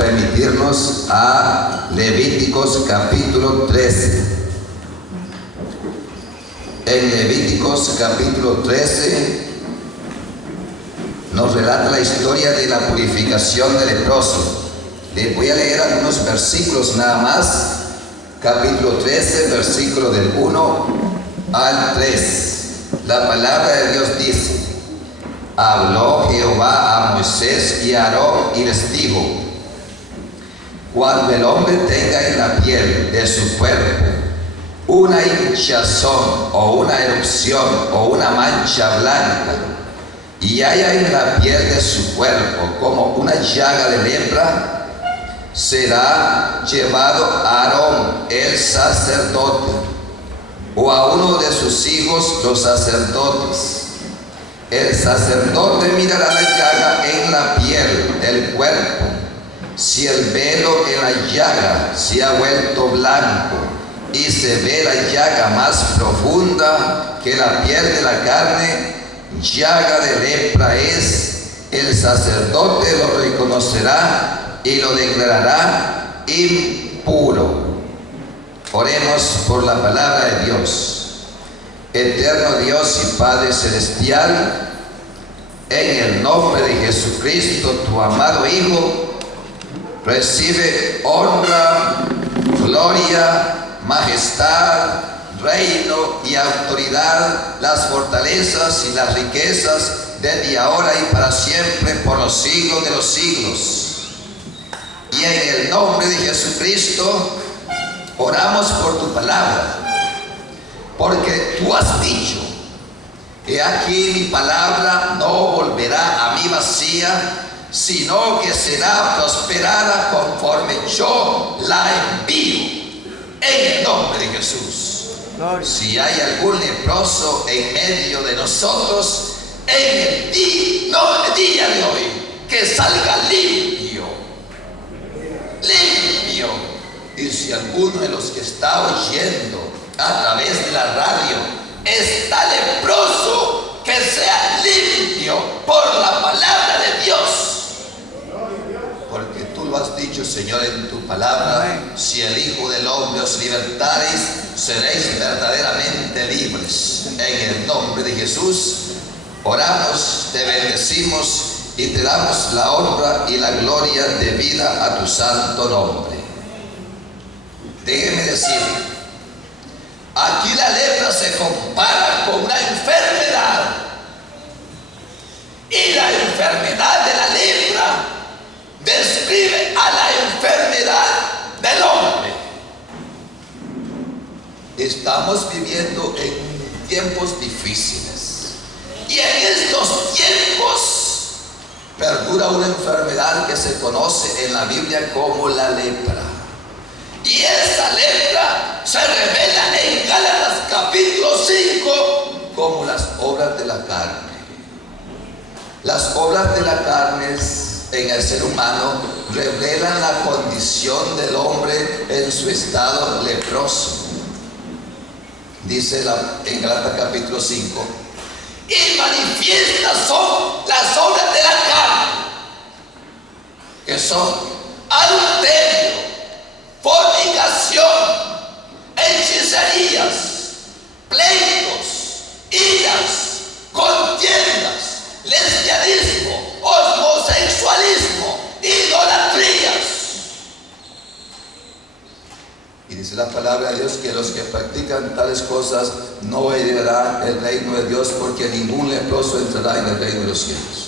remitirnos a Levíticos capítulo 13. En Levíticos capítulo 13 nos relata la historia de la purificación del leproso. Les voy a leer algunos versículos nada más. Capítulo 13, versículo del 1 al 3. La palabra de Dios dice: habló Jehová a Moisés y a Aarón y les dijo: cuando el hombre tenga en la piel de su cuerpo una hinchazón o una erupción o una mancha blanca, y haya en la piel de su cuerpo como una llaga de lepra, será llevado a Aarón el sacerdote o a uno de sus hijos los sacerdotes. El sacerdote mirará la llaga en la piel del cuerpo. Si el velo en la llaga se ha vuelto blanco y se ve la llaga más profunda que la piel de la carne, llaga de lepra es. El sacerdote lo reconocerá y lo declarará impuro. Oremos por la palabra de Dios. Eterno Dios y Padre Celestial, en el nombre de Jesucristo, tu amado Hijo, recibe honra, gloria, majestad, reino y autoridad, las fortalezas y las riquezas desde ahora y para siempre, por los siglos de los siglos. Y en el nombre de Jesucristo oramos por tu palabra, porque tú has dicho: he aquí mi palabra no volverá a mí vacía, sino que será prosperada conforme yo la envío. En el nombre de Jesús. Si hay algún leproso en medio de nosotros, en el día de hoy, que salga limpio. Y si alguno de los que está oyendo a través de la radio está leproso, que sea limpio por la palabra de Dios. Porque tú lo has dicho, Señor, en tu palabra: si el Hijo del Hombre os libertareis, seréis verdaderamente libres. En el nombre de Jesús oramos, te bendecimos y te damos la honra y la gloria debida a tu santo nombre. Déjeme decir, aquí la lepra se compara con una enfermedad, y la enfermedad de la lepra describe a la enfermedad del hombre. Estamos viviendo en tiempos difíciles, y en estos tiempos perdura una enfermedad que se conoce en la Biblia como la lepra. Y esa lepra se revela en Gálatas capítulo 5 como las obras de la carne. Las obras de la carne en el ser humano revelan la condición del hombre en su estado leproso. Dice en Gálatas capítulo 5: y manifiestas son las obras de la carne, que son adulterio, fornicación, hechicerías, pleitos, iras, contiendas, lesbianismo, homosexualismo, idolatrías. Y dice la palabra de Dios que los que practican tales cosas no heredarán el reino de Dios, porque ningún leproso entrará en el reino de los cielos.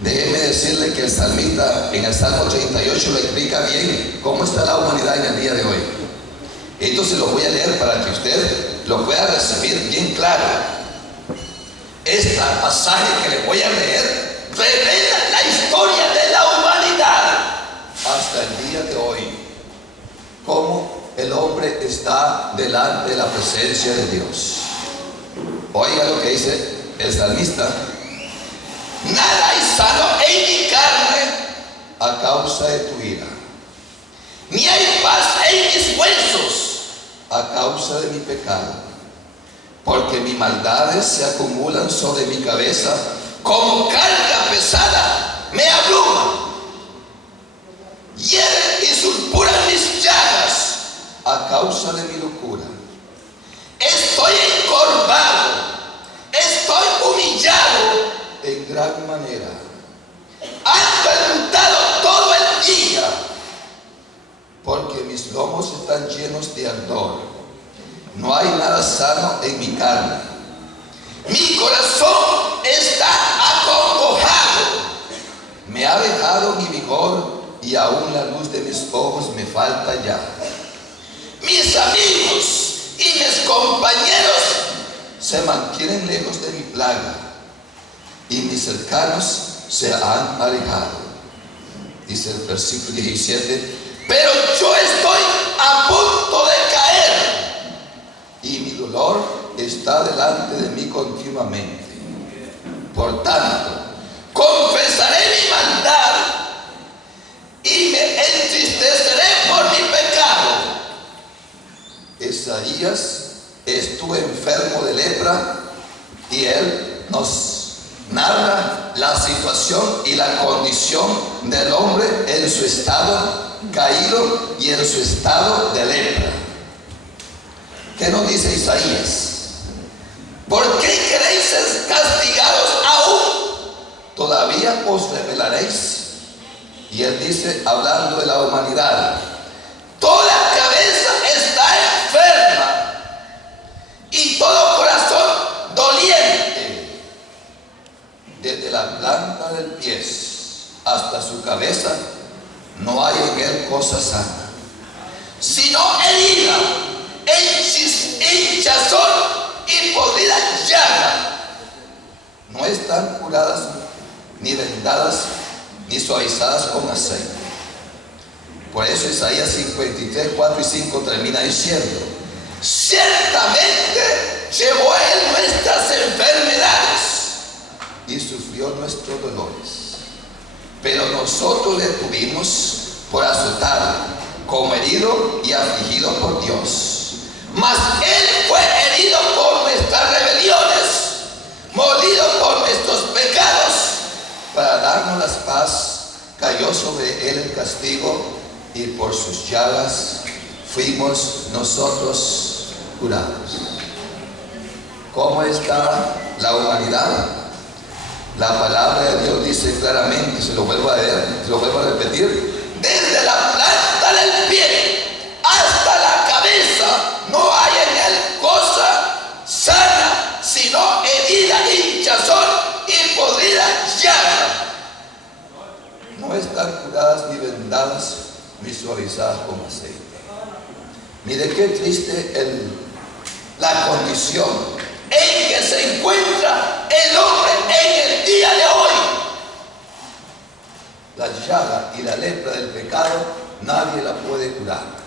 Déjeme decirle que el salmista en el Salmo 38 lo explica bien cómo está la humanidad en el día de hoy. Entonces lo voy a leer para que usted lo pueda recibir bien claro. Este pasaje que le voy a leer revela la historia de la humanidad hasta el día de hoy, cómo el hombre está delante de la presencia de Dios. Oiga lo que dice el salmista: nada hay sano en mi carne a causa de tu ira, ni hay paz en mis huesos a causa de mi pecado, porque mis maldades se acumulan sobre mi cabeza, como carga pesada me mis lomos están llenos de ardor. No hay nada sano en mi carne. Mi corazón está acongojado. Me ha dejado mi vigor y aún la luz de mis ojos me falta ya. Mis amigos y mis compañeros se mantienen lejos de mi plaga y mis cercanos se han alejado. Dice el versículo 17, pero yo estoy a punto de caer y mi dolor está delante de mí continuamente. Por tanto, confesaré mi maldad y me entristeceré por mi pecado. Isaías estuvo enfermo de lepra y él nos narra la situación y la condición del hombre en su estado caído y en su estado de lepra. ¿Qué nos dice Isaías? ¿Por qué queréis ser castigados aún? ¿Todavía os rebelaréis? Y él dice, hablando de la humanidad, toda cabeza está enferma y todo corazón doliente. Desde la planta del pie hasta su cabeza no hay en él cosa sana, sino herida, hinchazón y podrida llaga. No están curadas, ni vendadas, ni suavizadas con aceite. Por eso Isaías 53, 4 y 5 termina diciendo, ciertamente llevó él nuestras enfermedades y sufrió nuestros dolores, pero nosotros le tuvimos por azotado, como herido y afligido por Dios. Mas él fue herido por nuestras rebeliones, molido por nuestros pecados. Para darnos la paz cayó sobre él el castigo, y por sus llagas fuimos nosotros curados. ¿Cómo está la humanidad? La palabra de Dios dice claramente, se lo vuelvo a leer, se lo vuelvo a repetir, desde la planta del pie hasta la cabeza no hay en él cosa sana, sino herida, hinchazón y podrida llaga. No están curadas ni vendadas ni suavizadas con aceite. Mire qué triste la condición en que se encuentra el hombre en el día de hoy. La llaga y la lepra del pecado nadie la puede curar.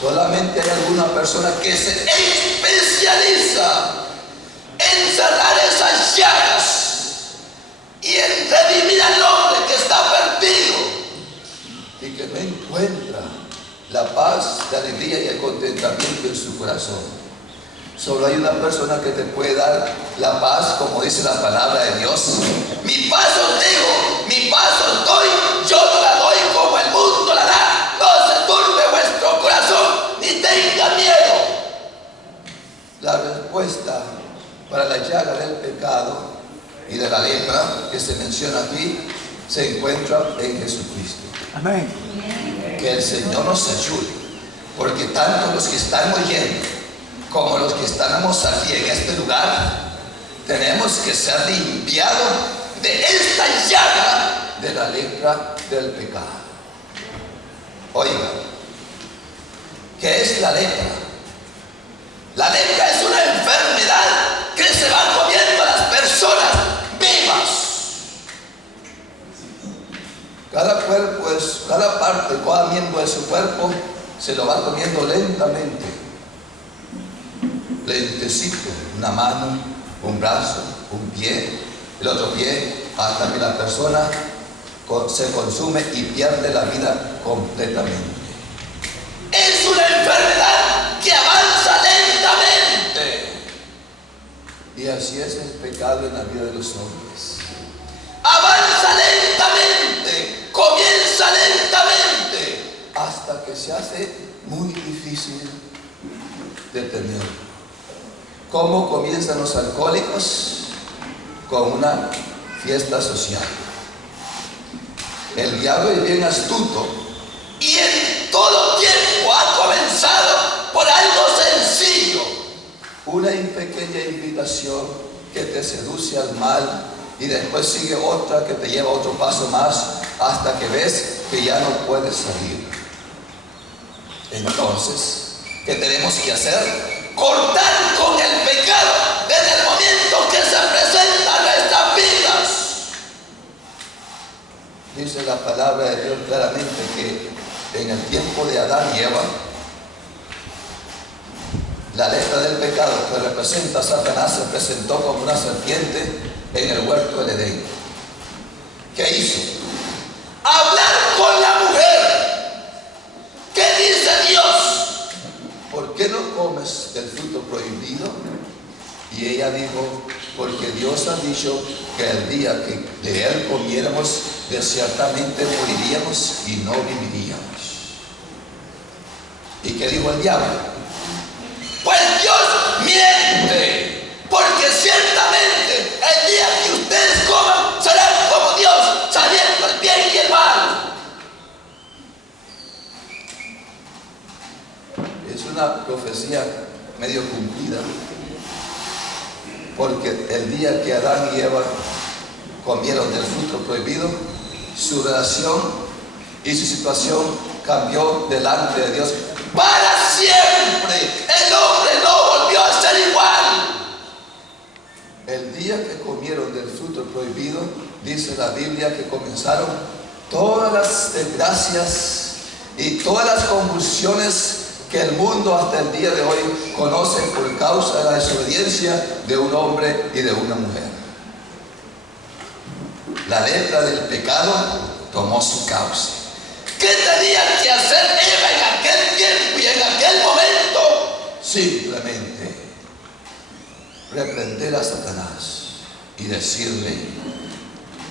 Solamente hay alguna persona que se especializa en cerrar esas llagas y en redimir al hombre que está perdido y que no encuentra la paz, la alegría y el contentamiento en su corazón. Solo hay una persona que te puede dar la paz, como dice la palabra de Dios. Mi paz os dejo, mi paz os doy, yo no la doy como el mundo la da. No se turbe vuestro corazón, ni tenga miedo. La respuesta para la llaga del pecado y de la lepra que se menciona aquí se encuentra en Jesucristo. Amén. Que el Señor nos ayude, porque tanto los que están oyendo como los que estamos aquí en este lugar tenemos que ser limpiados de esta llaga de la lepra del pecado. Oiga, ¿qué es la lepra? La lepra es una enfermedad que se va comiendo a las personas vivas. Cada cuerpo cada parte, cada miembro de su cuerpo se lo va comiendo lentamente. Lentecito, una mano, un brazo, un pie, el otro pie, hasta que la persona se consume y pierde la vida completamente. Es una enfermedad que avanza lentamente. Y así es el pecado en la vida de los hombres. Avanza lentamente, comienza lentamente, hasta que se hace muy difícil detenerlo. ¿Cómo comienzan los alcohólicos? Con una fiesta social. El diablo es bien astuto Y en todo tiempo ha comenzado por algo sencillo. Una pequeña invitación que te seduce al mal, y después sigue otra que te lleva otro paso más hasta que ves que ya no puedes salir. Entonces, ¿qué tenemos que hacer? Cortar con el pecado desde el momento que se presenta en nuestras vidas. Dice la palabra de Dios claramente que en el tiempo de Adán y Eva, la letra del pecado que representa a Satanás se presentó como una serpiente en el huerto del Edén. ¿Qué hizo? Hablar con la mujer. ¿Qué dice Dios? ¿Por qué no comes del fruto prohibido? Y ella dijo, porque Dios ha dicho que el día que de él comiéramos, de ciertamente moriríamos y no viviríamos. ¿Y qué dijo el diablo? Pues Dios miente, porque ciertamente el día que ustedes coman serán como Dios, sabiendo el bien y el mal. Es una profecía medio cumplida, porque el día que Adán y Eva comieron del fruto prohibido, su relación y su situación cambió delante de Dios para siempre. El hombre no volvió a ser igual. El día que comieron del fruto prohibido, dice la Biblia que comenzaron todas las desgracias y todas las convulsiones que el mundo hasta el día de hoy conoce por causa de la desobediencia de un hombre y de una mujer. La letra del pecado tomó su cauce. ¿Qué tenía que hacer Eva en aquel tiempo y en aquel momento? Simplemente reprender a Satanás y decirle: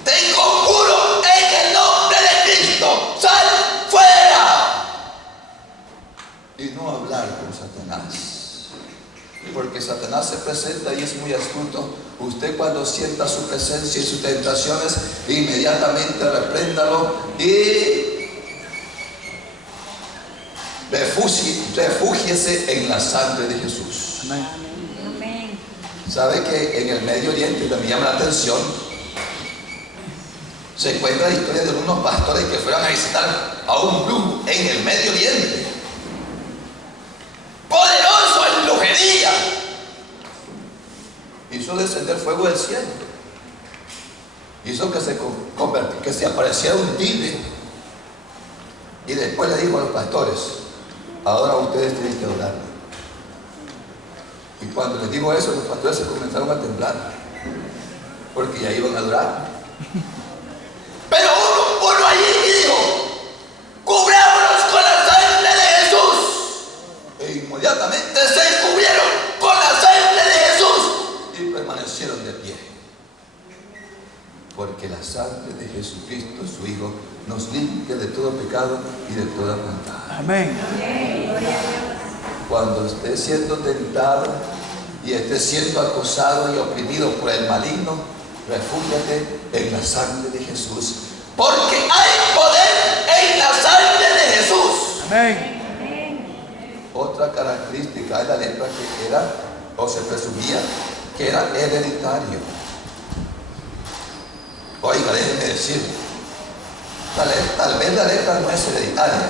te conjuro en el nombre de Cristo, sal fuera. Y no hablar con Satanás, porque Satanás se presenta y es muy astuto. Usted, cuando sienta su presencia y sus tentaciones, inmediatamente repréndalo y refúgiese en la sangre de Jesús. Amén. ¿Sabe que en el Medio Oriente, lo que me llama la atención, se encuentra la historia de unos pastores que fueron a visitar a un brujo en el Medio Oriente, poderoso en brujería? Hizo descender fuego del cielo, hizo que se apareciera un tigre, y después le dijo a los pastores: ahora ustedes tienen que adorarme. Y cuando les dijo eso, los pastores se comenzaron a temblar, porque ya iban a adorar. Pero uno allí dijo: cubrámonos con la sangre de Jesús. E inmediatamente se cubrieron con la sangre de Jesús y permanecieron de pie, porque la sangre de Jesucristo, su Hijo, nos limpia de todo pecado y de toda maldad. Amén. Cuando esté siendo tentado y esté siendo acosado y oprimido por el maligno, refúgiate en la sangre de Jesús, porque hay poder en la sangre de Jesús. Amén. Otra característica de la lepra que era, o se presumía, que era hereditario. Oiga, déjenme decir, tal vez la lepra no es hereditaria,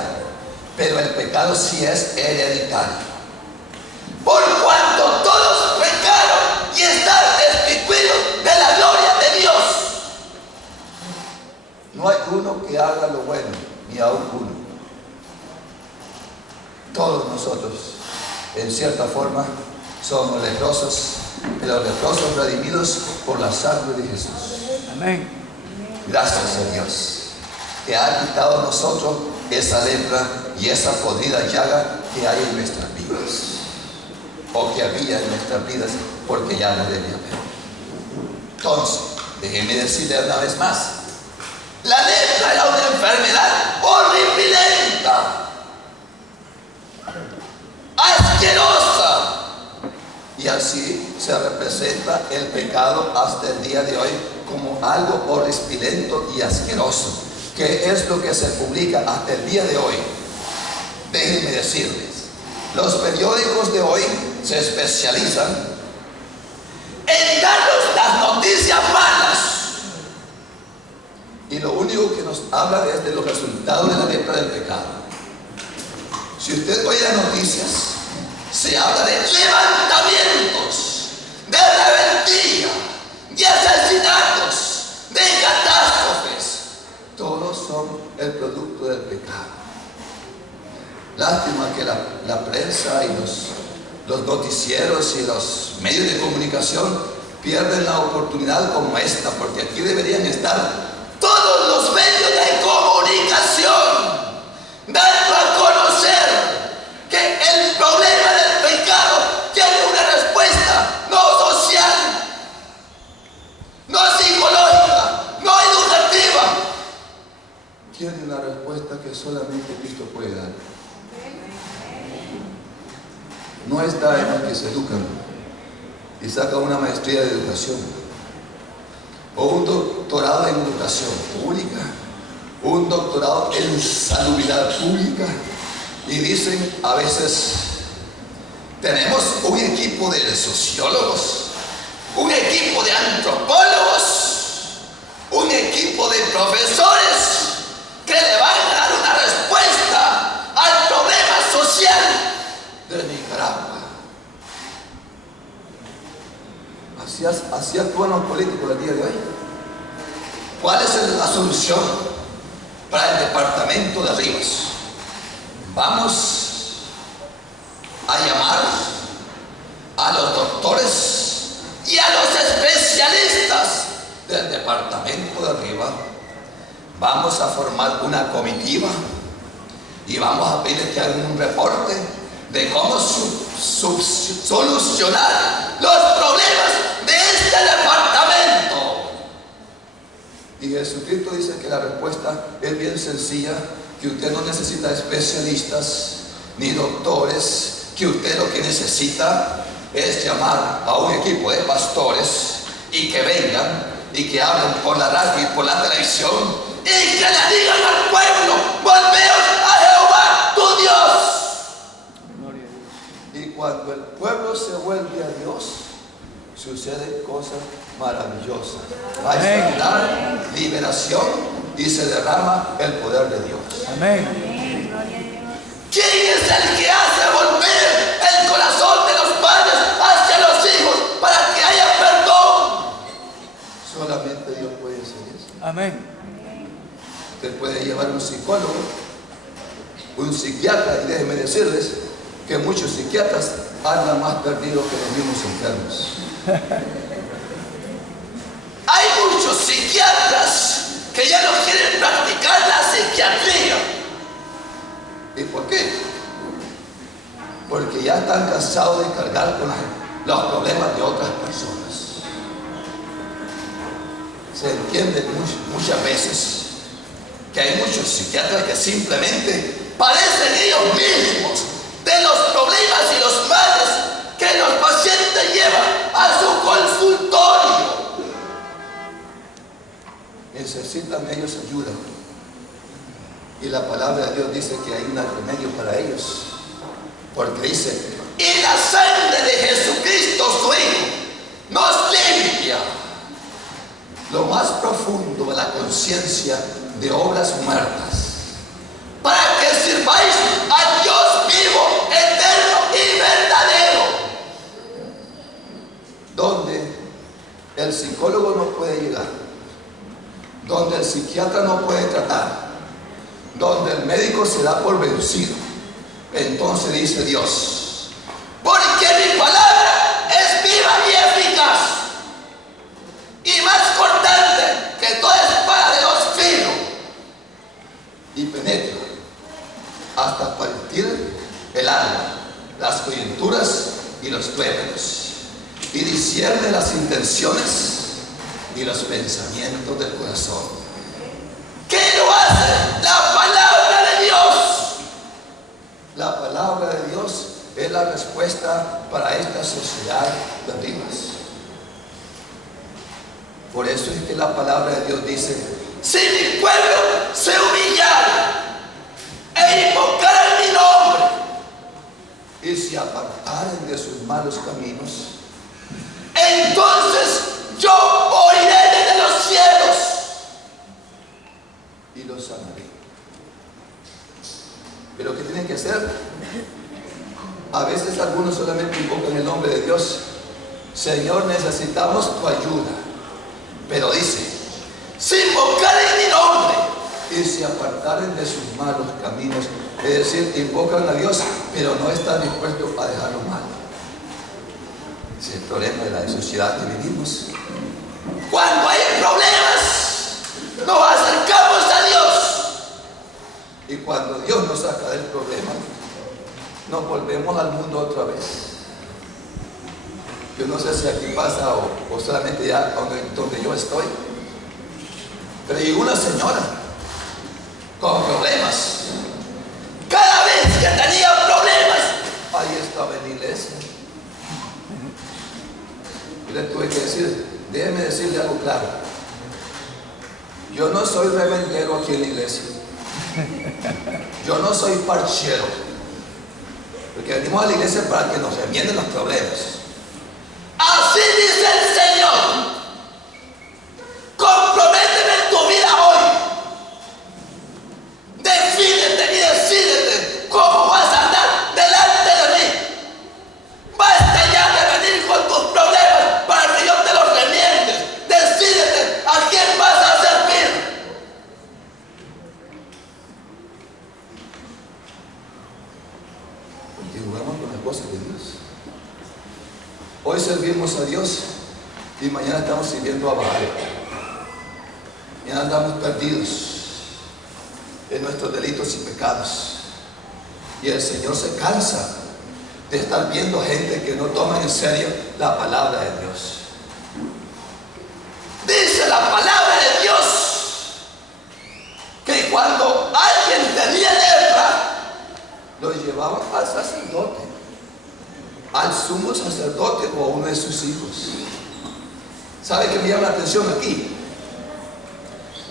pero el pecado sí es hereditario. Por cuanto todos pecaron y están destituidos de la gloria de Dios. No hay uno que haga lo bueno, ni aún uno. Todos nosotros, en cierta forma, somos leprosos, pero leprosos redimidos por la sangre de Jesús. Amén. Gracias a Dios, que ha quitado a nosotros esa lepra y esa podrida llaga que hay en nuestras vidas, o que había en nuestras vidas, porque ya no debe haber. Entonces, déjeme decirle una vez más: la lepra era una enfermedad horripilenta, asquerosa, y así se representa el pecado hasta el día de hoy, como algo horripilento y asqueroso, que ¿Qué es lo que se publica hasta el día de hoy? Déjenme decirles, los periódicos de hoy se especializan en darnos las noticias malas. Y lo único que nos habla es de los resultados de la lepra del pecado. Si usted oye las noticias, se habla de levantamientos, de rebeldía, de asesinatos, de catástrofes. Todos son el producto del pecado. Lástima que la prensa y los noticieros y los medios de comunicación pierden la oportunidad como esta, porque aquí deberían estar todos los medios de comunicación dando a conocer que el problema del pecado tiene una respuesta no social, no psicológica, no educativa. Tiene una respuesta que solamente Cristo puede dar. No está en los que se educan y sacan una maestría de educación o un doctorado en educación pública, un doctorado en salubridad pública, y dicen a veces: tenemos un equipo de sociólogos, un equipo de antropólogos, un equipo de profesores que le van a dar una respuesta al problema social de Nicaragua. Así actúan los políticos del día de hoy. ¿Cuál es la solución para el departamento de Rivas? Vamos a llamar a los doctores y a los especialistas del departamento de Rivas. Vamos a formar una comitiva y vamos a pedirles que hagan un reporte de cómo solucionar los problemas de este departamento. Y Jesucristo dice que la respuesta es bien sencilla, que usted no necesita especialistas ni doctores, que usted lo que necesita es llamar a un equipo de pastores y que vengan y que hablen por la radio y por la televisión y que le digan al pueblo: volveos a Jehová tu Dios. Y cuando el pueblo se vuelve a Dios, suceden cosas maravillosas. Hay sanidad, liberación y se derrama el poder de Dios. Amén. Gloria a Dios. ¿Quién es el que hace volver el corazón de los padres hacia los hijos para que haya perdón? Solamente Dios puede hacer eso. Amén. Usted puede llevar un psicólogo, un psiquiatra, y déjenme decirles que muchos psiquiatras andan más perdidos que los mismos enfermos. Hay muchos psiquiatras que ya no quieren practicar la psiquiatría. ¿Y por qué? Porque ya están cansados de cargar con los problemas de otras personas. Se entiende muchas veces que hay muchos psiquiatras que simplemente padecen ellos mismos de los problemas y los males que los pacientes llevan a su consultorio. Necesitan ellos ayuda. Y la palabra de Dios dice que hay un remedio para ellos. Porque dice: y la sangre de Jesucristo su Hijo nos limpia lo más profundo de la conciencia de obras muertas, para que sirváis a Dios vivo, eterno y verdadero. Donde el psicólogo no puede llegar, donde el psiquiatra no puede tratar, donde el médico se da por vencido, entonces dice Dios: porque mi palabra es viva y eficaz, y más cortante que toda espada de dos filos, y penetra hasta partir el alma, las coyunturas y los tuétanos, y discierne las intenciones y los pensamientos del corazón. ¿Qué lo hace? La palabra de Dios. La palabra de Dios es la respuesta para esta sociedad de Rivas. Por eso es que la palabra de Dios dice si mi pueblo se humillara e invocara mi nombre y se apartaren de sus malos caminos, entonces yo oiré desde los cielos y los sanaré. Pero ¿qué tienen que hacer? A veces algunos solamente invocan el nombre de Dios. Señor, necesitamos tu ayuda. Pero dice, si invocaren mi nombre y se apartaren de sus malos caminos, es decir, invocan a Dios, pero no están dispuestos a dejar lo malo. Ese es el problema de la sociedad que vivimos. Cuando hay problemas, nos acercamos a Dios. Y cuando Dios nos saca del problema, nos volvemos al mundo otra vez. Yo no sé si aquí pasa o solamente ya donde yo estoy. Pero llegó una señora con problemas. Cada vez que tenía problemas, ahí estaba en la iglesia. Yo le tuve que decir, déjeme decirle algo claro. Yo no soy revendero aquí en la iglesia. Yo no soy parchero. Porque venimos a la iglesia para que nos remienden los problemas. Así dice el Señor. Comprométeme en tu vida hoy. Defínete y decídete cómo vas a andar delante de mí. Basta ya de venir con tus problemas para que yo te los remiende. Decídete a quién vas a servir. Porque jugamos con las cosas de Dios. Hoy servimos a Dios y mañana estamos sirviendo a Baal. Mañana andamos perdidos en nuestros delitos y pecados. Y el Señor se cansa de estar viendo gente que no toma en serio la palabra de Dios. Dice la palabra de Dios que cuando alguien tenía lepra, lo llevaban al sacerdote, al sumo sacerdote o a uno de sus hijos. ¿Sabe qué me llama la atención aquí?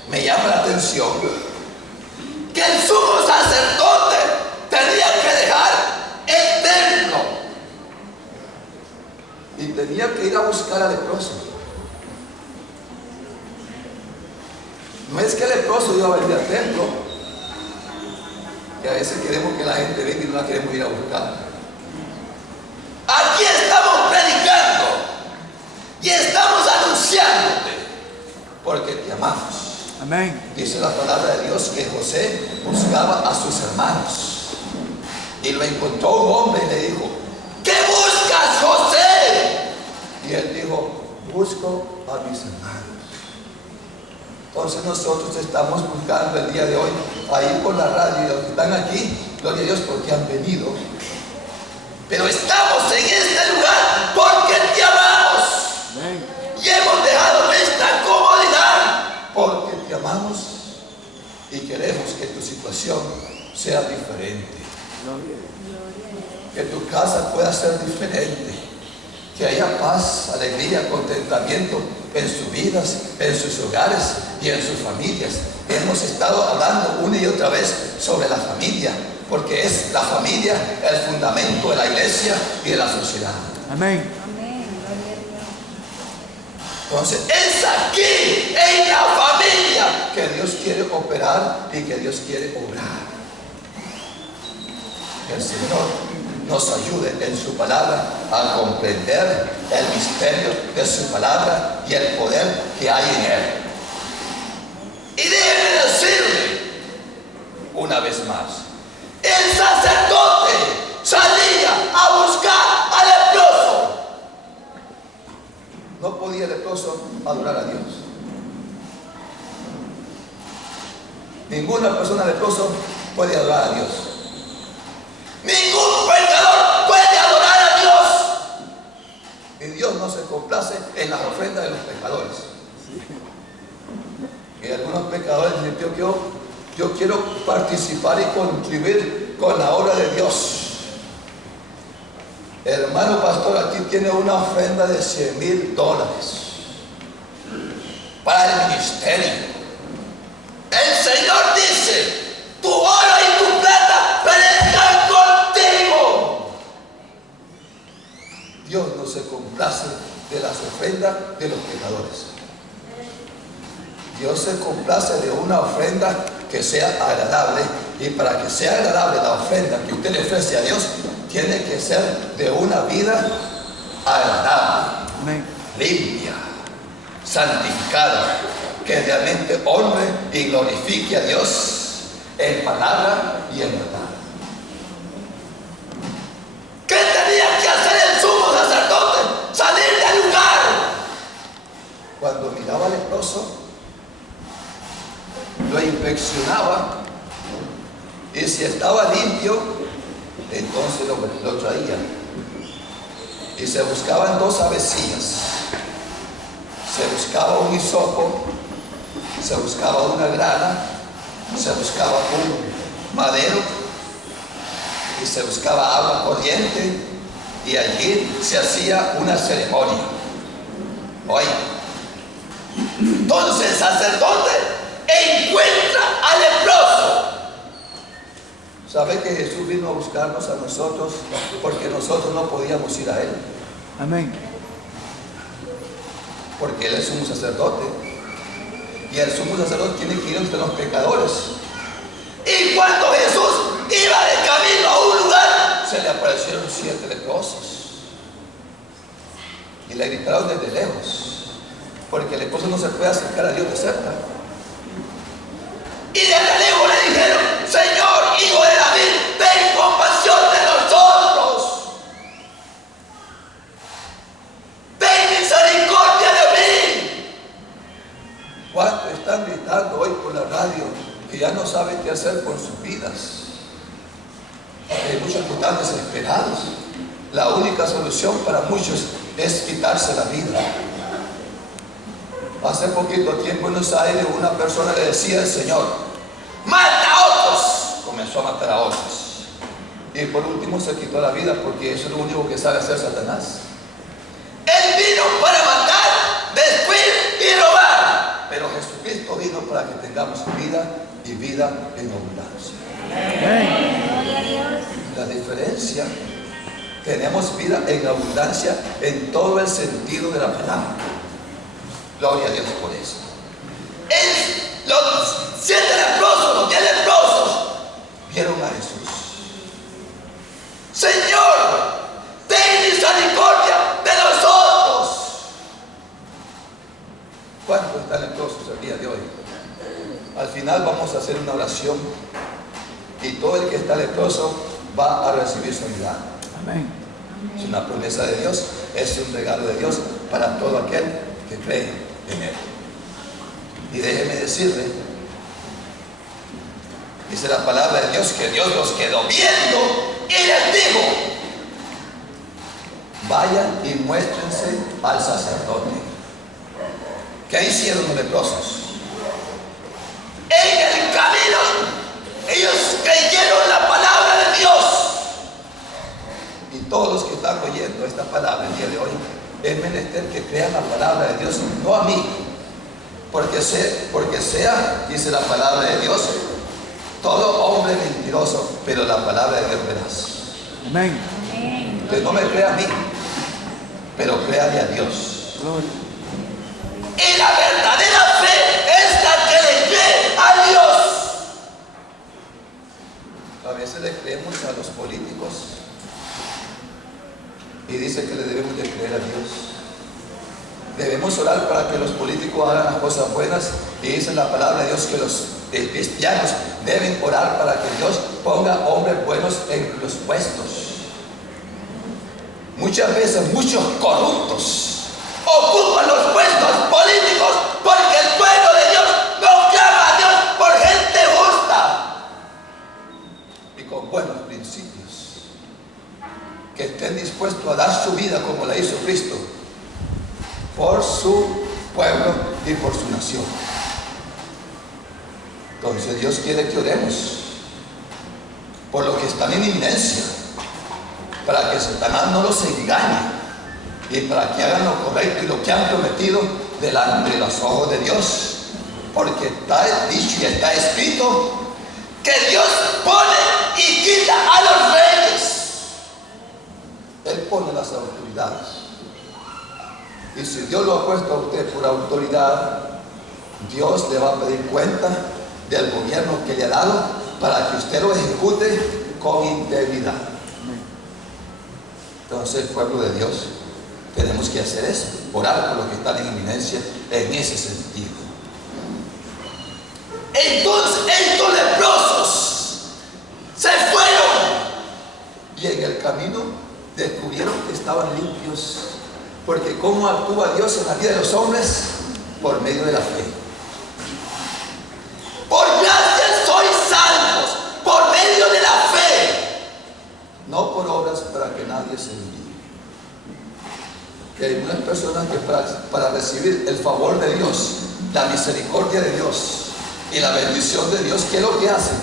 Me llama la atención que el sumo sacerdote tenía que dejar el templo y tenía que ir a buscar al leproso. No es que el leproso iba a venir al templo, que a veces queremos que la gente venga y no la queremos ir a buscar. Aquí estamos predicando y estamos anunciándote porque te amamos. Amén. Dice la palabra de Dios que José buscaba a sus hermanos y lo encontró un hombre y le dijo, ¿qué buscas, José? Y él dijo, busco a mis hermanos. Entonces nosotros estamos buscando el día de hoy, ahí por la radio, y los que están aquí, gloria a Dios porque han venido. Pero estamos en este lugar porque te amamos. Amén. Y hemos dejado nuestra comodidad porque te amamos y queremos que tu situación sea diferente. Que tu casa pueda ser diferente. Que haya paz, alegría, contentamiento en sus vidas, en sus hogares y en sus familias. Hemos estado hablando una y otra vez sobre la familia, porque es la familia el fundamento de la iglesia y de la sociedad. Amén. Amén. Gloria a Dios. Entonces es aquí, en la familia, que Dios quiere operar y que Dios quiere obrar. Que el Señor nos ayude en su palabra a comprender el misterio de su palabra y el poder que hay en él. Y déjeme decirle una vez más, el sacerdote salía a buscar al leproso. No podía el leproso adorar a Dios. Ninguna persona leproso puede adorar a Dios. Ningún pecador puede adorar a Dios. Y Dios no se complace en las ofrendas de los pecadores. Y algunos pecadores dicen, yo quiero participar y contribuir con la obra de Dios. Hermano pastor, aquí tiene una ofrenda de $100,000 para el ministerio. dice, tu oro y tu plata perezcan contigo. Dios no se complace de las ofrendas de los pecadores. Dios se complace de una ofrenda que sea agradable, y para que sea agradable la ofrenda que usted le ofrece a Dios, tiene que ser de una vida agradable, limpia, santificada, que realmente honre y glorifique a Dios en palabra y en verdad. ¿Qué tenía que hacer el sumo sacerdote? Salir del lugar. Cuando miraba al leproso, lo inspeccionaba, y si estaba limpio, entonces lo traía. Y se buscaban 2 avecillas, se buscaba un hisopo, se buscaba una grana, se buscaba un madero, y se buscaba agua corriente, y allí se hacía una ceremonia. Oye, entonces el sacerdote encuentra al leproso. ¿Sabe que Jesús vino a buscarnos a nosotros porque nosotros no podíamos ir a Él? Amén. Porque Él es sumo sacerdote, y el sumo sacerdote tiene que ir entre los pecadores. Y cuando Jesús iba de camino a un lugar, se le aparecieron 7 leprosos y le gritaron desde lejos, porque el leproso no se puede acercar a Dios de cerca. Y desde lejos le dijeron: Señor, hijo de David, ten compasión de nosotros, ten misericordia de mí. ¿Cuántos están gritando hoy por la radio que ya no saben qué hacer con sus vidas? Hay muchos que están desesperados. La única solución para muchos es quitarse la vida. Hace poquito tiempo en Buenos Aires una persona le decía al Señor: ¡mata a otros! Comenzó a matar a otros. Y por último se quitó la vida, porque eso es lo único que sabe hacer Satanás. Él vino para matar, destruir y robar. Pero Jesucristo vino para que tengamos vida y vida en abundancia. Gloria a Dios. La diferencia, tenemos vida en abundancia en todo el sentido de la palabra. Gloria a Dios por eso. Los 7 leprosos, los 10 leprosos, vieron a Jesús. Señor, ten misericordia de nosotros. ¿Cuántos están leprosos el día de hoy? Al final vamos a hacer una oración, y todo el que está leproso va a recibir sanidad. Amén. Es una promesa de Dios, es un regalo de Dios para todo aquel que cree en Él. Y déjeme decirle, dice la palabra de Dios, que Dios los quedó viendo y les dijo: vayan y muéstrense al sacerdote. ¿Qué hicieron los leprosos? En el camino ellos creyeron la palabra de Dios. Y todos los que están oyendo esta palabra el día de hoy, es menester que crean la palabra de Dios, no a mí, porque sea, dice la palabra de Dios, todo hombre mentiroso, pero la palabra de Dios veraz. Amén. Usted no me crea a mí, pero créale a Dios. Gloria. Y la verdadera fe es la que le cree a Dios. A veces le creemos a los políticos y dice que le debemos de creer a Dios. Debemos orar para que los políticos hagan las cosas buenas, y dice la palabra de Dios que los cristianos deben orar para que Dios ponga hombres buenos en los puestos. Muchas veces muchos corruptos ocupan los puestos políticos porque el pueblo de Dios no clama a Dios por gente justa y con buenos principios, que estén dispuestos a dar su vida como la hizo Cristo por su pueblo y por su nación. Entonces Dios quiere que oremos por lo que están en inminencia, para que Satanás no los engañe y para que hagan lo correcto y lo que han prometido delante de los ojos de Dios, porque está dicho y está escrito que Dios pone y quita a los reyes. Él pone las autoridades. Y si Dios lo ha puesto a usted por autoridad, Dios le va a pedir cuenta del gobierno que le ha dado para que usted lo ejecute con integridad. Entonces, el pueblo de Dios, tenemos que hacer eso, orar por los que están en inminencia en ese sentido. Entonces, estos leprosos se fueron y en el camino descubrieron que estaban limpios, porque ¿cómo actúa Dios en la vida de los hombres? Por medio de la fe. Por gracia sois salvos, por medio de la fe, no por obras para que nadie se envíe. Que hay unas personas que para recibir el favor de Dios, la misericordia de Dios y la bendición de Dios, ¿qué es lo que hacen?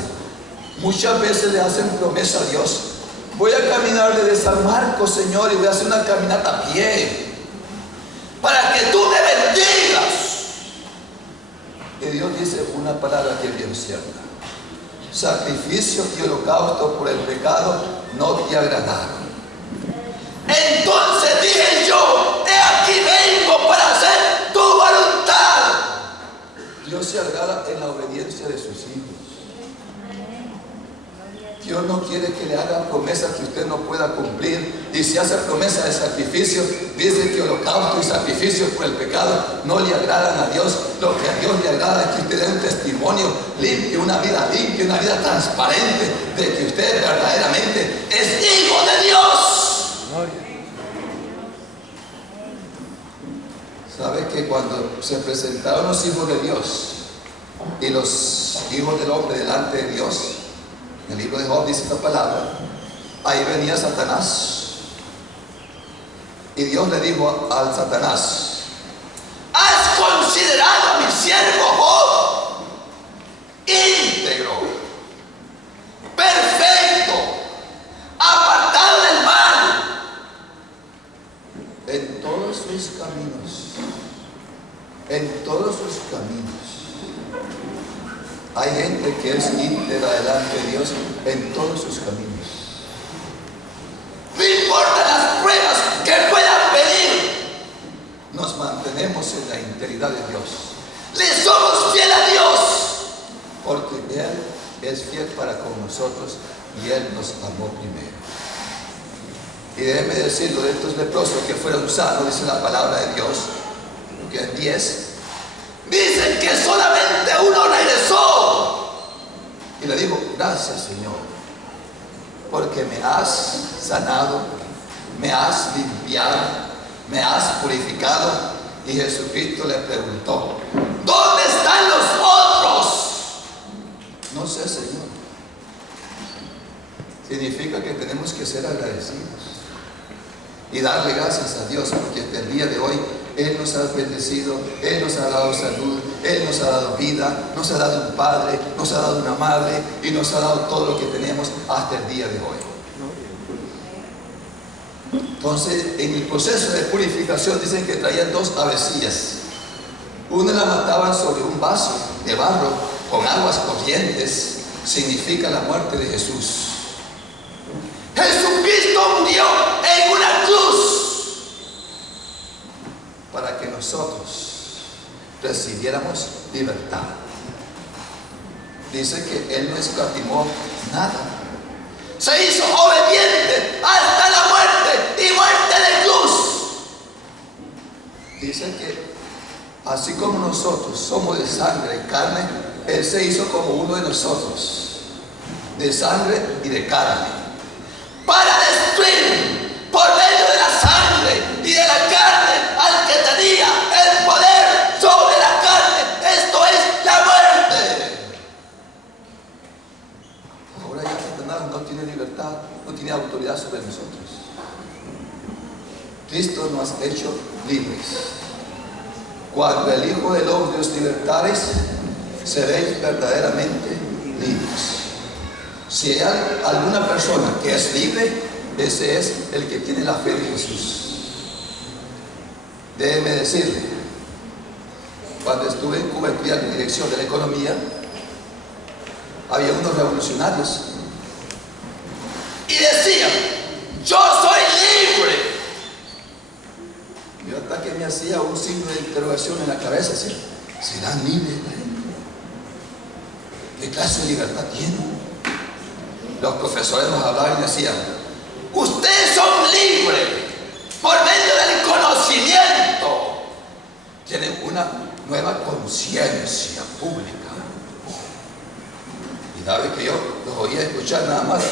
Muchas veces le hacen promesa a Dios: voy a caminar desde San Marcos, Señor, y voy a hacer una caminata a pie para que tú me bendigas. Y Dios dice una palabra que es bien cierta: sacrificio y holocausto por el pecado no te agradaron. Entonces dije yo: he aquí vengo para hacer tu voluntad. Dios se agrada en la obediencia de sus hijos. Dios no quiere que le haga promesas que usted no pueda cumplir. Y si hace promesa de sacrificio, dice que holocausto y sacrificio por el pecado no le agradan a Dios. Lo que a Dios le agrada es que usted dé un testimonio limpio, una vida limpia, una vida transparente de que usted verdaderamente es hijo de Dios. ¿Sabe que cuando se presentaron los hijos de Dios y los hijos del hombre delante de Dios, en el libro de Job dice esta palabra, ahí venía Satanás y Dios le dijo al Satanás: ¿has considerado a mi siervo Job? Íntegro, perfecto, apartado del mal en todos sus caminos. En todos sus caminos. Hay gente que es íntegra delante de Dios en todos sus caminos. No importa las pruebas que puedan venir, nos mantenemos en la integridad de Dios. Le somos fiel a Dios, porque Él es fiel para con nosotros y Él nos amó primero. Y déjeme decirlo, de estos leprosos que fueron sanos, dice la palabra de Dios, que es 10, dicen que solamente uno regresó y le dijo: gracias, Señor, porque me has sanado, me has limpiado, me has purificado. Y Jesucristo le preguntó: ¿dónde están los otros? No sé, Señor. Significa que tenemos que ser agradecidos y darle gracias a Dios, porque hasta el día de hoy Él nos ha bendecido, Él nos ha dado salud, Él nos ha dado vida, nos ha dado un padre, nos ha dado una madre y nos ha dado todo lo que tenemos hasta el día de hoy. Entonces, en el proceso de purificación dicen que traían 2 avecillas. Una la mataban sobre un vaso de barro con aguas corrientes. Significa la muerte de Jesús. Jesucristo murió en una cruz para que nosotros recibiéramos libertad. Dice que Él no escatimó nada. Se hizo obediente hasta la muerte y muerte de cruz. Dice que así como nosotros somos de sangre y carne, Él se hizo como uno de nosotros, de sangre y de carne, para destruir por medio de la sangre y de la carne al que tenía el poder sobre la carne, esto es la muerte. Ahora ya Satanás no tiene libertad, no tiene autoridad sobre nosotros. Cristo nos ha hecho libres. Cuando el Hijo del Hombre os libertares, seréis verdaderamente libres. Si hay alguna persona que es libre, ese es el que tiene la fe de Jesús. Déjeme decirle, cuando estuve en Cuba estudiando dirección de la economía, había unos revolucionarios y decían: yo soy libre. Yo hasta que me hacía un signo de interrogación en la cabeza, decía: ¿serán libres esta gente? ¿Qué clase de libertad tienen? Los profesores nos hablaban y decían: ustedes son libres por medio del conocimiento, tienen una nueva conciencia pública. Y sabe que yo los oía escuchar nada más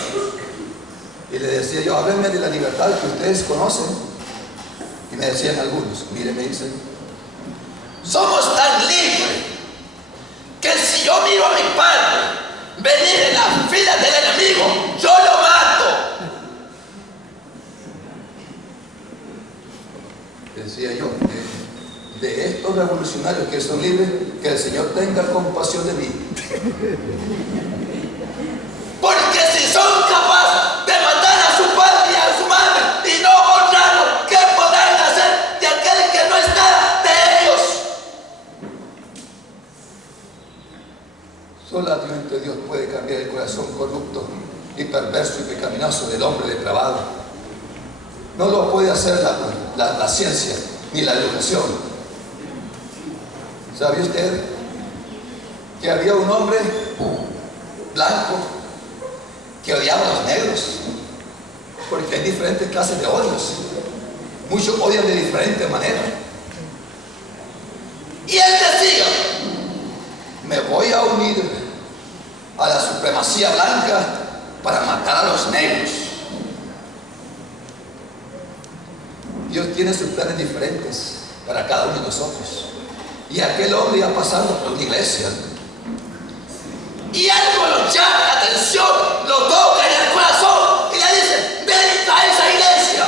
y le decía yo: háblenme de la libertad que ustedes conocen. Y me decían algunos: mire, me dicen, somos tan libres que si yo miro a mi padre venir en las filas del enemigo, yo lo mato. Decía yo: de estos revolucionarios que son libres, que el Señor tenga compasión de mí. Porque si son capaces de matar a su padre y a su madre y no honrarlo, ¿qué podrán hacer de aquel que no está de ellos? Solamente Dios puede cambiar el corazón corrupto y perverso y pecaminoso del hombre depravado. No lo puede hacer la ciencia ni la educación. ¿Sabe usted que había un hombre blanco que odiaba a los negros? Porque hay diferentes clases de odios. Muchos odian de diferente manera. Y él decía: me voy a unir a la supremacía blanca para matar a los negros. Dios tiene sus planes diferentes para cada uno de nosotros. Y aquel hombre iba pasando por una iglesia y algo lo llama la atención, lo toca en el corazón y le dice: ven a esa iglesia.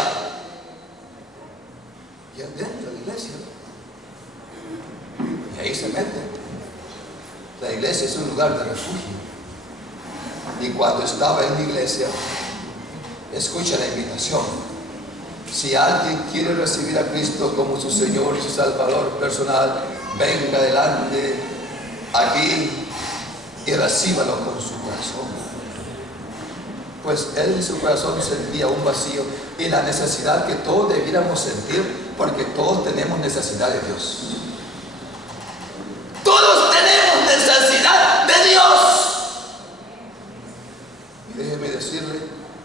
Y él entra a la iglesia y ahí se mete. La iglesia es un lugar de refugio. Y cuando estaba en la iglesia, escucha la invitación: si alguien quiere recibir a Cristo como su Señor y su Salvador personal, venga adelante aquí y recíbalo con su corazón. Pues él en su corazón sentía un vacío y la necesidad que todos debiéramos sentir, porque todos tenemos necesidad de Dios. Todos tenemos necesidad de Dios. Y déjeme decirle,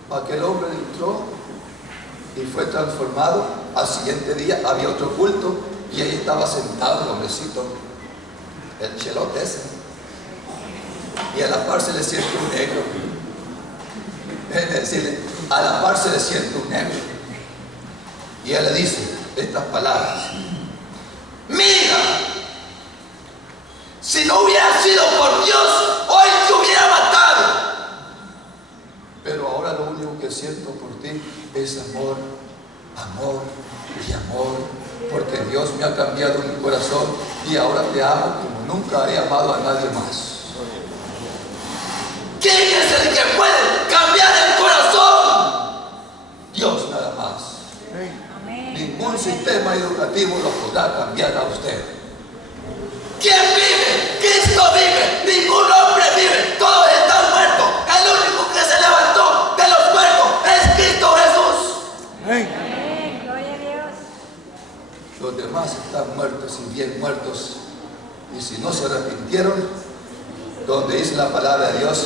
aquel hombre entró y fue transformado. Al siguiente día había otro culto y ahí estaba sentado el hombrecito, el chelote ese, y a la par se le siente un negro. Déjeme decirle, a la par se le siente un negro y él le dice estas palabras: mira, si no hubiera sido por Dios, hoy te hubiera matado, pero ahora lo único que siento por ti es amor, amor y amor, porque Dios me ha cambiado mi corazón y ahora te amo como nunca he amado a nadie más. ¿Quién es el que puede cambiar el corazón? Dios nada más. Amén. Ningún sistema educativo lo podrá cambiar a usted. ¿Quién vive? Cristo vive. Ningún hombre vive. Todos están muertos. El único que se levantó de los muertos es Cristo Jesús. Amén. Gloria a Dios. Los demás están muertos y bien muertos. Y si no se arrepintieron, donde dice la palabra de Dios,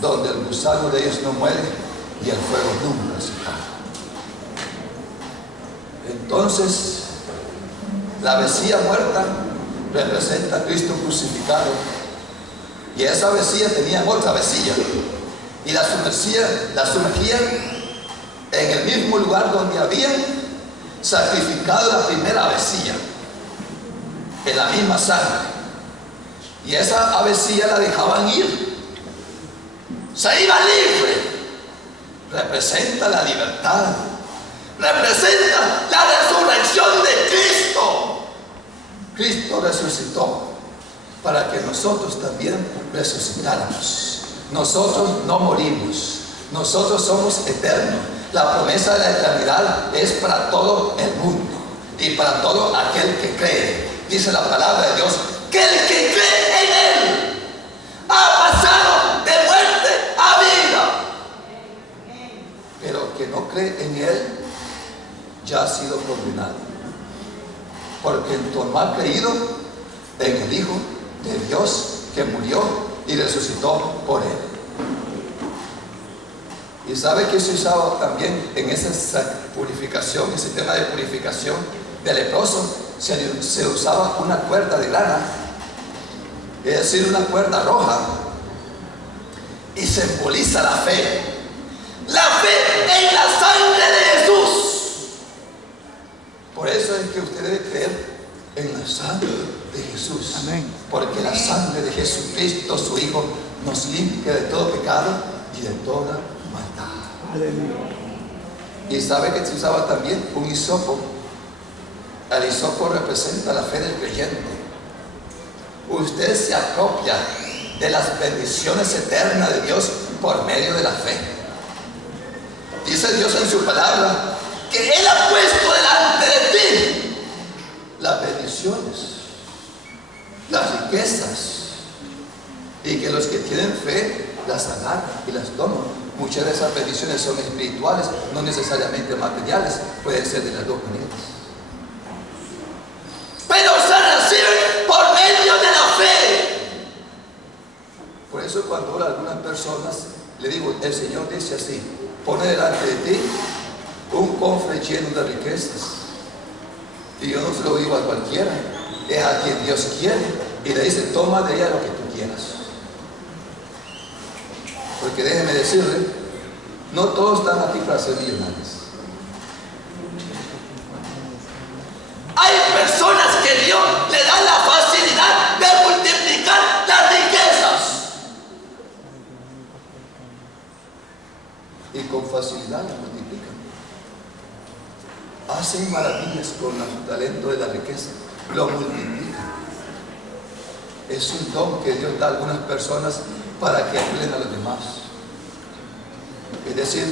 donde el gusano de ellos no muere y el fuego nunca se apaga. Entonces, la vecía muerta representa a Cristo crucificado. Y esa vecía tenía otra vecía. Y la sumergían en el mismo lugar donde habían sacrificado la primera avecilla, en la misma sangre. Y esa avecilla la dejaban ir. Se iba libre. Representa la libertad. Representa la resurrección de Cristo. Cristo resucitó para que nosotros también resucitáramos. Nosotros no morimos. Nosotros somos eternos. La promesa de la eternidad es para todo el mundo y para todo aquel que cree. Dice la palabra de Dios que el que cree en Él ha pasado porque tú no has creído en el Hijo de Dios que murió y resucitó por él. Y sabe que se usaba también en esa purificación, ese tema de purificación de leproso, se usaba una cuerda de lana, es decir, una cuerda roja, y simboliza la fe. La fe en la sangre de Jesús. Por eso es que usted debe creer en la sangre de Jesús. Amén. Porque la sangre de Jesucristo, su Hijo, nos limpia de todo pecado y de toda maldad. Aleluya. Y sabe que se usaba también un hisopo. El hisopo representa la fe del creyente. Usted se apropia de las bendiciones eternas de Dios por medio de la fe. Dice Dios en su palabra que Él ha puesto delante de ti las bendiciones, las riquezas, y que los que tienen fe las agarran y las toman. Muchas de esas bendiciones son espirituales, no necesariamente materiales, pueden ser de las dos maneras. Pero se reciben por medio de la fe. Por eso cuando a algunas personas le digo, el Señor dice así: pone delante de ti un cofre lleno de riquezas. Y yo no se lo digo a cualquiera, es a quien Dios quiere. Y le dice, toma de ella lo que tú quieras. Porque déjeme decirle, no todos están aquí para ser millonarios. Hay personas que Dios le da la facilidad de multiplicar las riquezas. Y con facilidad las multiplican. Hacen maravillas con el talento de la riqueza, lo multiplican. Es un don que Dios da a algunas personas para que ayuden a los demás. Es decir,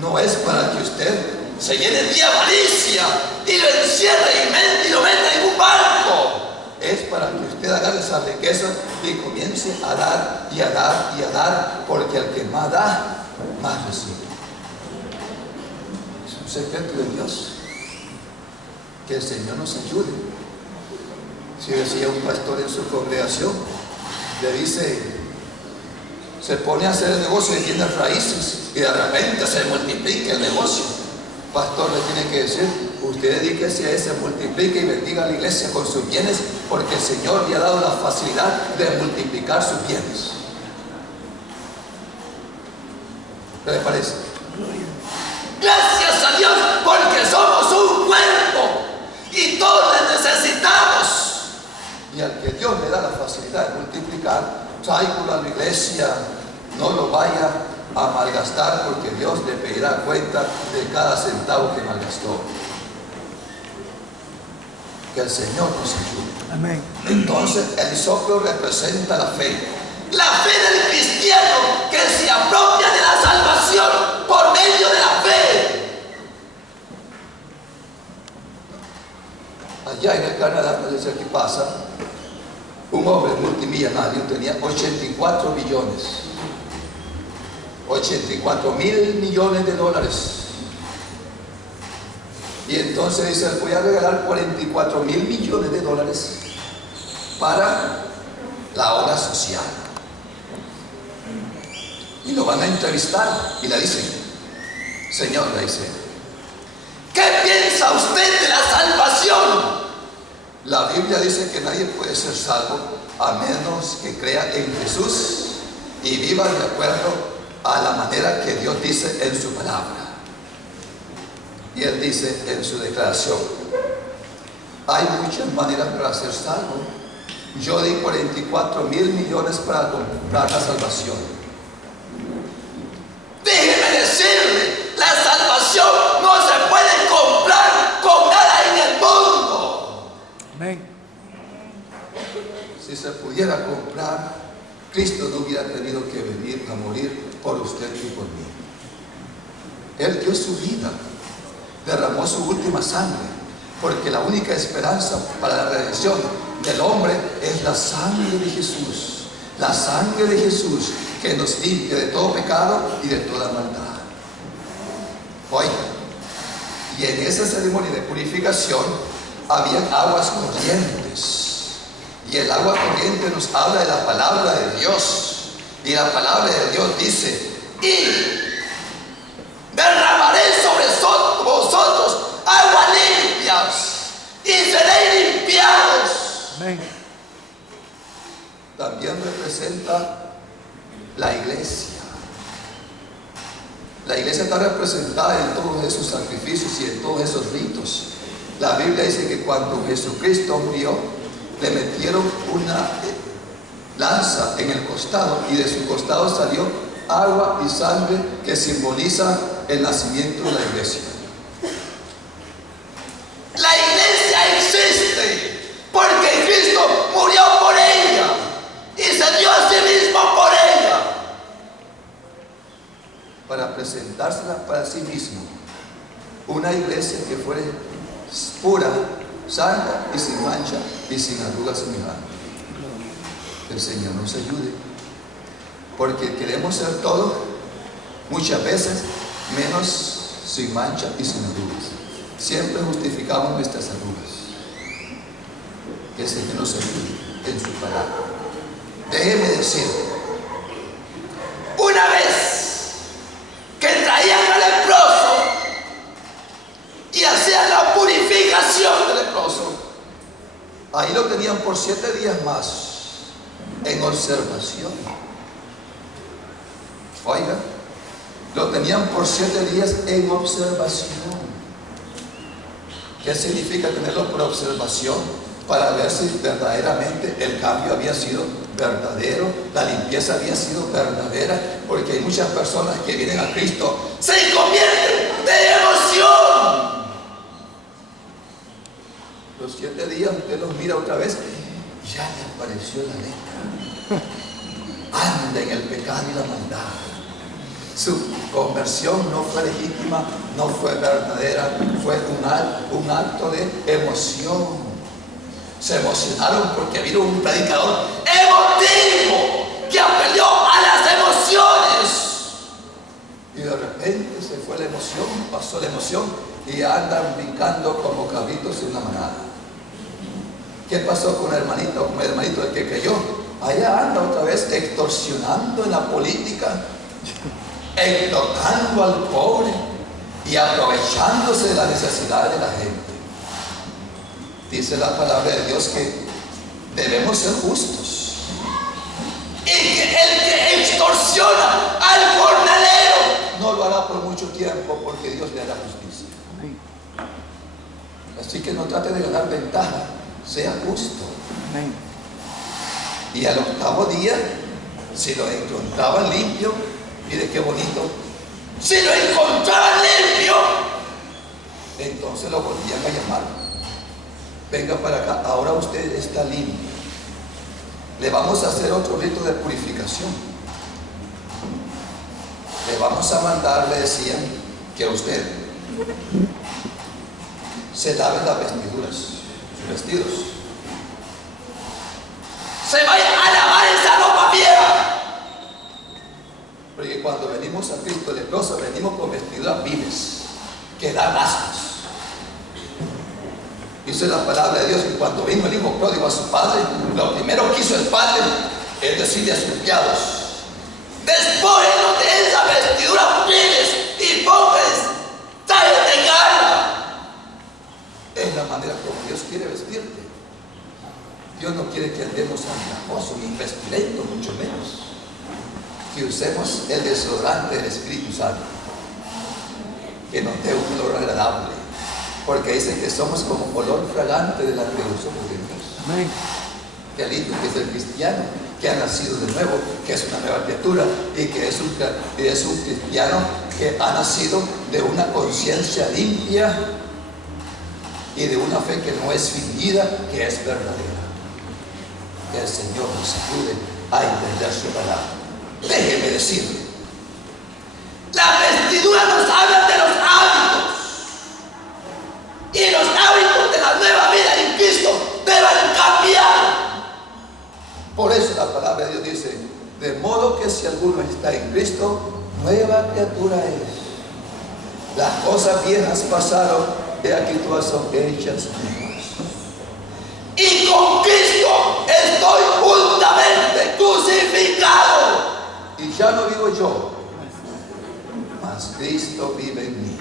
no es para que usted se llene de avaricia y lo encierre y lo meta en un barco. Es para que usted agarre esa riqueza y comience a dar y a dar y a dar, porque el que más da, más recibe. Es un secreto de Dios. Que el Señor nos ayude. Si decía un pastor en su congregación, le dice, se pone a hacer el negocio de bienes raíces y de repente se multiplica el negocio. Pastor le tiene que decir, usted dedíquese a ese, multiplique y bendiga a la iglesia con sus bienes, porque el Señor le ha dado la facilidad de multiplicar sus bienes. ¿Qué le parece? Gracias a Dios, porque somos un cuerpo y todos le necesitamos. Y al que Dios le da la facilidad de multiplicar, tráigalo a la iglesia, no lo vaya a malgastar, porque Dios le pedirá cuenta de cada centavo que malgastó. Que el Señor nos ayude. Amén. Entonces el hisopo representa la fe. La fe del cristiano que se apropia de la salvación por medio de la fe. Allá en el Canadá, no sé qué pasa, un hombre multimillonario tenía 84 billones, 84 mil millones de dólares. Y entonces dice, voy a regalar 44 mil millones de dólares para la obra social. Y lo van a entrevistar y le dicen, Señor, le dice, ¿qué piensa usted de la salvación? La Biblia dice que nadie puede ser salvo a menos que crea en Jesús y viva de acuerdo a la manera que Dios dice en su palabra. Y él dice en su declaración, hay muchas maneras para ser salvo. Yo di 44 mil millones para comprar la salvación. Déjeme decirle, la salvación no se puede comprar con nada en el mundo. Amén. Si se pudiera comprar, Cristo no hubiera tenido que venir a morir por usted y por mí. Él dio su vida, derramó su última sangre, porque la única esperanza para la redención del hombre es la sangre de Jesús. La sangre de Jesús que nos limpia de todo pecado y de toda maldad. Oiga, y en esa ceremonia de purificación habían aguas corrientes. Y el agua corriente nos habla de la palabra de Dios. Y la palabra de Dios dice: y derramaré sobre vosotros aguas limpias y seréis limpiados. Amén. También representa la iglesia. La iglesia está representada en todos esos sacrificios y en todos esos ritos. La Biblia dice que cuando Jesucristo murió, le metieron una lanza en el costado y de su costado salió agua y sangre que simboliza el nacimiento de la iglesia. La iglesia existe porque Cristo murió por ella y se dio a sí mismo por ella para presentársela para sí mismo. Una iglesia que fuera pura, santa y sin mancha y sin arrugas semejantes. Que el Señor nos ayude, porque queremos ser todo, muchas veces menos sin mancha y sin arrugas. Siempre justificamos nuestras arrugas. Que el Señor nos ayude en su palabra. Déjeme decir, una vez que traían al leproso y hacían la purificación del leproso, ahí lo tenían por 7 días más en observación. Oiga, lo tenían por 7 días en observación. ¿Qué significa tenerlo por observación? Para ver si verdaderamente el cambio había sido verdadero, la limpieza había sido verdadera, porque hay muchas personas que vienen a Cristo, se convierten de emoción. Los 7 días usted los mira otra vez, ya le apareció la letra. Anda en el pecado y la maldad. Su conversión no fue legítima, no fue verdadera, fue un acto de emoción. Se emocionaron porque vino un predicador emotivo que apeló a las emociones. Y de repente se fue la emoción, pasó la emoción y andan brincando como cabritos en una manada. ¿Qué pasó con el hermanito del que creyó? Allá anda otra vez extorsionando en la política, explotando al pobre y aprovechándose de la necesidad de la gente. Dice la palabra de Dios que debemos ser justos. Y que el que extorsiona al jornalero no lo hará por mucho tiempo, porque Dios le hará justicia. Así que no trate de ganar ventaja, sea justo. Y al 8º día, si lo encontraban limpio, mire qué bonito, si lo encontraban limpio, entonces lo volvían a llamar. Venga para acá, ahora usted está limpio. Le vamos a hacer otro rito de purificación. Le vamos a mandar, le decían, que usted se lave las vestiduras, sus vestidos. Se vaya a lavar esa ropa vieja. Porque cuando venimos a Cristo leproso, venimos con vestiduras viles, que dan ascos. Dice la palabra de Dios que cuando vino el hijo pródigo a su padre, lo primero que hizo el padre es decirle a sus criados: despójenlos de esas vestiduras viles y pónganles tallas de gala. Es la manera como Dios quiere vestirte. Dios no quiere que andemos andrajosos ni pestilentos, mucho menos. Que usemos el desodorante del Espíritu Santo, que nos dé un olor agradable. Porque dice que somos como olor fragante delante de los ojos de Dios. Amén. Qué lindo que es el cristiano que ha nacido de nuevo, que es una nueva criatura y que es un cristiano que ha nacido de una conciencia limpia y de una fe que no es fingida, que es verdadera. Que el Señor nos ayude a entender su palabra. Déjeme decirle, la vestidura nos habla de los hábitos. Y los hábitos de la nueva vida en Cristo deben cambiar. Por eso la palabra de Dios dice: de modo que si alguno está en Cristo, nueva criatura es. Las cosas viejas pasaron, de aquí todas son hechas nuevas. con Cristo estoy juntamente crucificado. Y ya no vivo yo, mas Cristo vive en mí.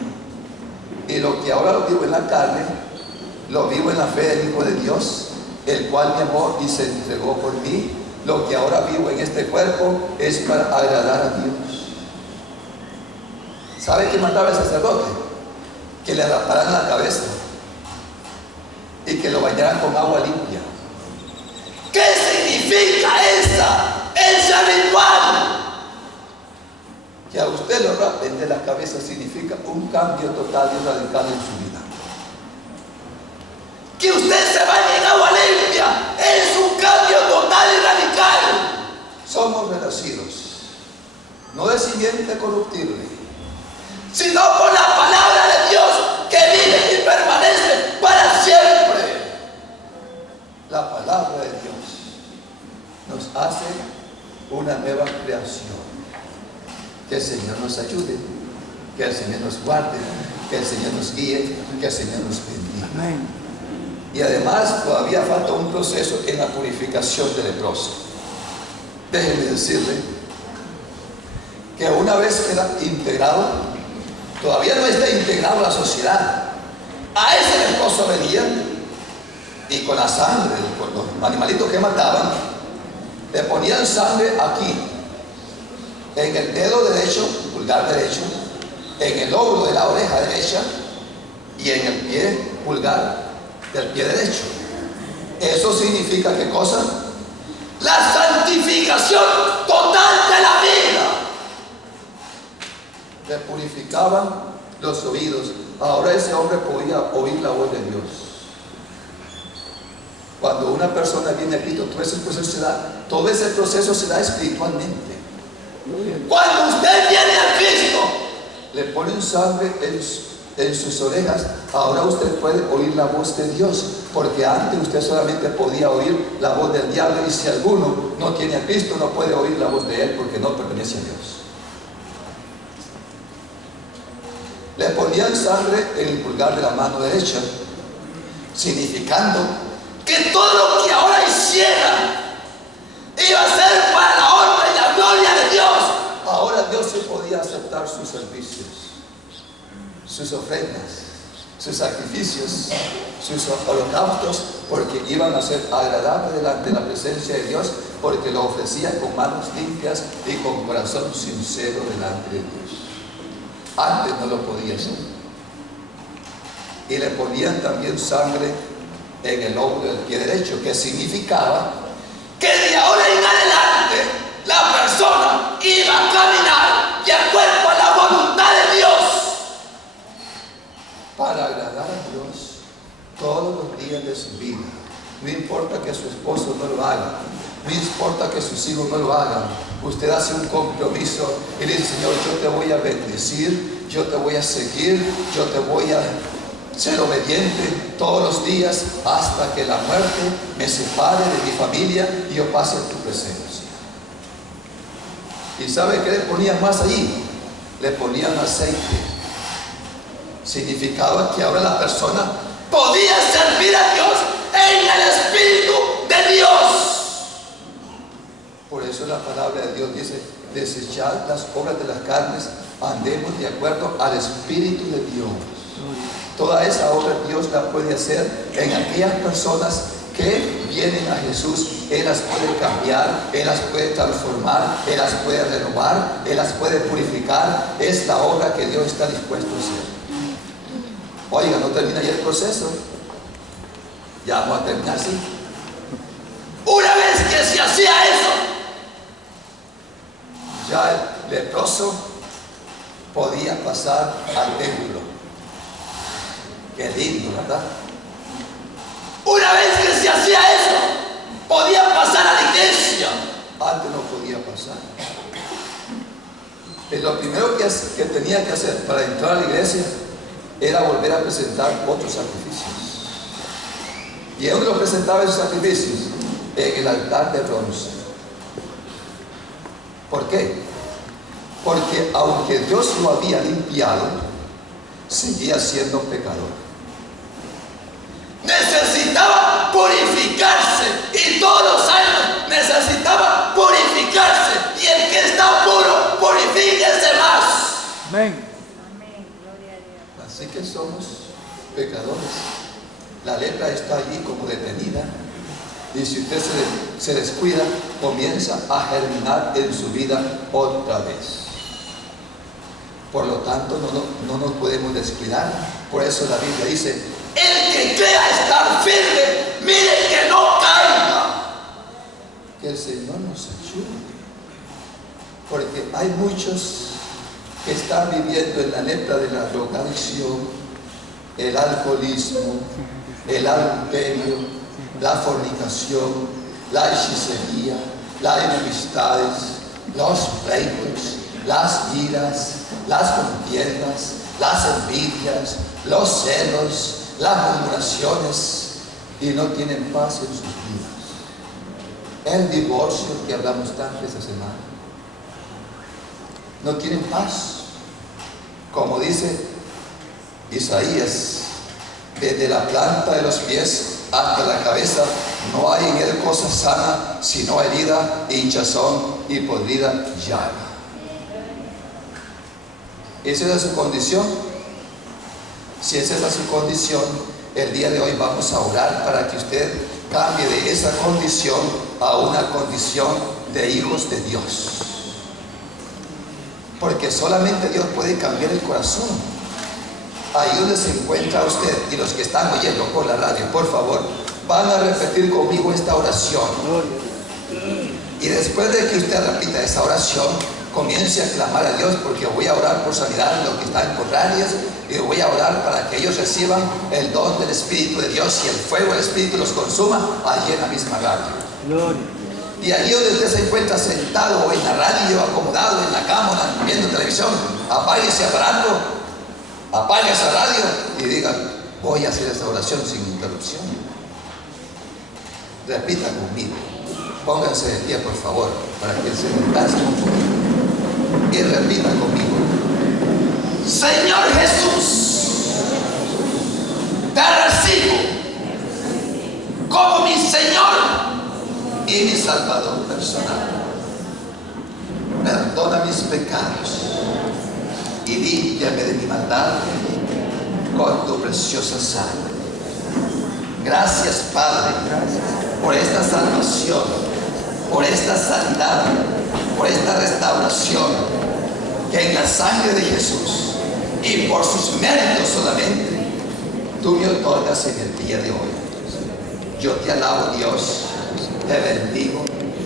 Y lo que ahora lo vivo en la carne, lo vivo en la fe del Hijo de Dios, el cual me amó y se entregó por mí. Lo que ahora vivo en este cuerpo es para agradar a Dios. ¿Sabe qué mandaba el sacerdote? Que le raparan la cabeza y que lo bañaran con agua limpia. ¿Qué significa ese ritual? Que a usted lo rapen de la cabeza significa un cambio total y radical en su vida. Que usted se bañe en agua limpia es un cambio total y radical. Somos renacidos, no de simiente corruptible, sino por la palabra de Dios que vive y permanece para siempre. La palabra de Dios nos hace una nueva creación. Que el Señor nos ayude, que el Señor nos guarde, que el Señor nos guíe, que el Señor nos bendiga. Amén. Y además todavía falta un proceso en la purificación del leproso. Déjenme decirle que una vez queda integrado, todavía no está integrado a la sociedad. A ese leproso venía y con la sangre, con los animalitos que mataban, le ponían sangre aquí, en el dedo derecho, pulgar derecho, en el lóbulo de la oreja derecha y en el pie pulgar del pie derecho. Eso significa ¿qué cosa? La santificación total de la vida. Le purificaban los oídos. Ahora ese hombre podía oír la voz de Dios. Cuando una persona viene a Cristo, todo ese proceso se da espiritualmente. Cuando usted viene a Cristo, le ponen sangre en sus orejas. Ahora usted puede oír la voz de Dios, porque antes usted solamente podía oír la voz del diablo, y si alguno no tiene a Cristo no puede oír la voz de él porque no pertenece a Dios. Le ponían sangre en el pulgar de la mano derecha, significando que todo lo que ahora hiciera iba a ser para la honra y la gloria de Dios. Ahora Dios se podía aceptar sus servicios, sus ofrendas, sus sacrificios, sus holocaustos, porque iban a ser agradables delante de la presencia de Dios, porque lo ofrecían con manos limpias y con corazón sincero delante de Dios. Antes no lo podía hacer. Y le ponían también sangre en el lóbulo del pie derecho, que significaba que de ahora en adelante la persona iba a caminar de acuerdo a la voluntad de Dios, para agradar a Dios todos los días de su vida. No importa que su esposo no lo haga, no importa que sus hijos no lo hagan. Usted hace un compromiso y le dice: Señor, yo te voy a bendecir, yo te voy a seguir, yo te voy a ser obediente todos los días hasta que la muerte me separe de mi familia y yo pase en tu presencia. ¿Y sabe qué le ponían más ahí? Le ponían aceite. Significaba que ahora la persona podía servir a Dios en el Espíritu de Dios. Por eso la palabra de Dios dice: desechad las obras de las carnes, andemos de acuerdo al Espíritu de Dios. Toda esa obra Dios la puede hacer en aquellas personas que vienen a Jesús. Él las puede cambiar, Él las puede transformar, Él las puede renovar, Él las puede purificar. Es la obra que Dios está dispuesto a hacer. Oiga, no termina ya el proceso. Ya vamos a terminar así. Una vez que se hacía eso, ya el leproso podía pasar al templo. Qué lindo, ¿verdad? Una vez que se hacía eso, podía pasar a la iglesia. Antes no podía pasar. Y lo primero que tenía que hacer para entrar a la iglesia era volver a presentar otros sacrificios. ¿Y dónde lo presentaba esos sacrificios? En el altar de bronce. ¿Por qué? Porque aunque Dios lo había limpiado, seguía siendo pecador. Necesitaba purificarse y todos los años necesitaba purificarse. Y el que está puro, purifíquese más. Amén. Amén. Gloria a Dios. Así que somos pecadores. La lepra está allí como detenida. Y si usted se descuida, comienza a germinar en su vida otra vez. Por lo tanto, no nos podemos descuidar. Por eso la Biblia dice: el que crea estar firme, mire que no caiga. Que el Señor nos ayude. Porque hay muchos que están viviendo en la lepra de la drogadicción, el alcoholismo, el adulterio, la fornicación, la hechicería, las enemistades, los pleitos, las iras, las contiendas, las envidias, los celos, las murmuraciones, y no tienen paz en sus vidas. El divorcio que hablamos tanto esta semana, no tienen paz. Como dice Isaías, desde la planta de los pies hasta la cabeza no hay en él cosa sana, sino herida, hinchazón y podrida llaga. ¿Esa es su condición? Si esa es su condición, el día de hoy vamos a orar para que usted cambie de esa condición a una condición de hijos de Dios. Porque solamente Dios puede cambiar el corazón. Ahí donde se encuentra usted, y los que están oyendo por la radio, por favor, van a repetir conmigo esta oración. Y después de que usted repita esa oración, comience a clamar a Dios, porque voy a orar por sanidad de los que están contrarios, y voy a orar para que ellos reciban el don del Espíritu de Dios y el fuego del Espíritu los consuma allí en la misma radio. Y allí donde usted se encuentra sentado o en la radio, acomodado en la cama, viendo televisión, apague ese aparato, apague esa radio y diga: voy a hacer esta oración sin interrupción. Repita conmigo. Pónganse de pie, por favor, para que se descanse un poquito. Y repita conmigo: Señor Jesús, te recibo como mi Señor y mi Salvador personal. Perdona mis pecados y límpiame de mi maldad con tu preciosa sangre. Gracias, Padre, por esta salvación, por esta sanidad, por esta restauración que en la sangre de Jesús y por sus méritos solamente tú me otorgas en el día de hoy. Yo te alabo, Dios, te bendigo,